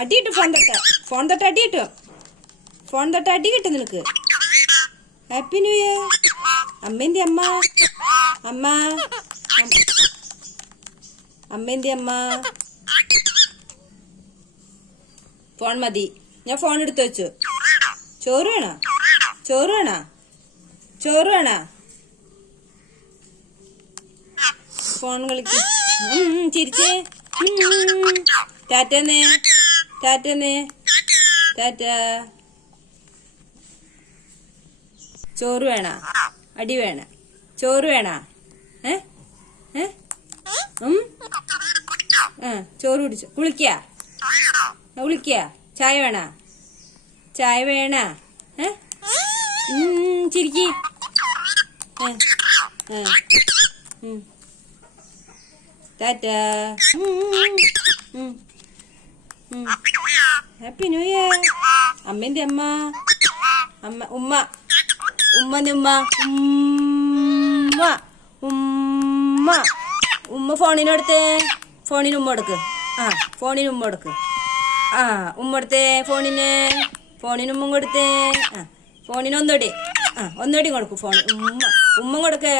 അടിയിട്ടു phone തൊട്ട അടിയിട്ടു. Phone തൊട്ട അടി കിട്ടും നിനക്ക്. Happy new year. അമ്മേന്തി അമ്മ. അമ്മ അമ്മേന്തി അമ്മ. ഫോൺ മതി. ഞാൻ ഫോൺ എടുത്തു വെച്ചു. ചോറ് വേണോ? ചോറ് വേണോ? ചോറ് വേണോ? ഫോൺ കളിക്ക്. ചിരിച്ചേ. ടാറ്റന്നേ. ടാറ്റന്നേ. ടാറ്റ. ചോറ് വേണ? അടി വേണ? ചോറ് വേണ? ചോറ് കുടിച്ചു. കുളിക്ക? ചായ വേണ? ചായ വേണ? ചിരിക്കി. ടാറ്റ. Happy new year. അമ്മേന്റെ അമ്മ. ഉമ്മ. ഉമ്മന്റെ ഉമ്മ. ഉമ്മ. ഉമ്മ ഫോണിനടുത്തേ. ഫോണിന് ഉമ്മ കൊടുക്ക്. ഫോണിന് ഉമ്മ കൊടുക്ക്. ഉമ്മ കൊടുത്തേ. ഫോണിന് ഉമ്മ കൊടുത്തേ. ഫോണിന് ഒന്നുകൂടി കൊടുക്കും. ഫോൺ ഉമ്മ കൊടുക്കേ.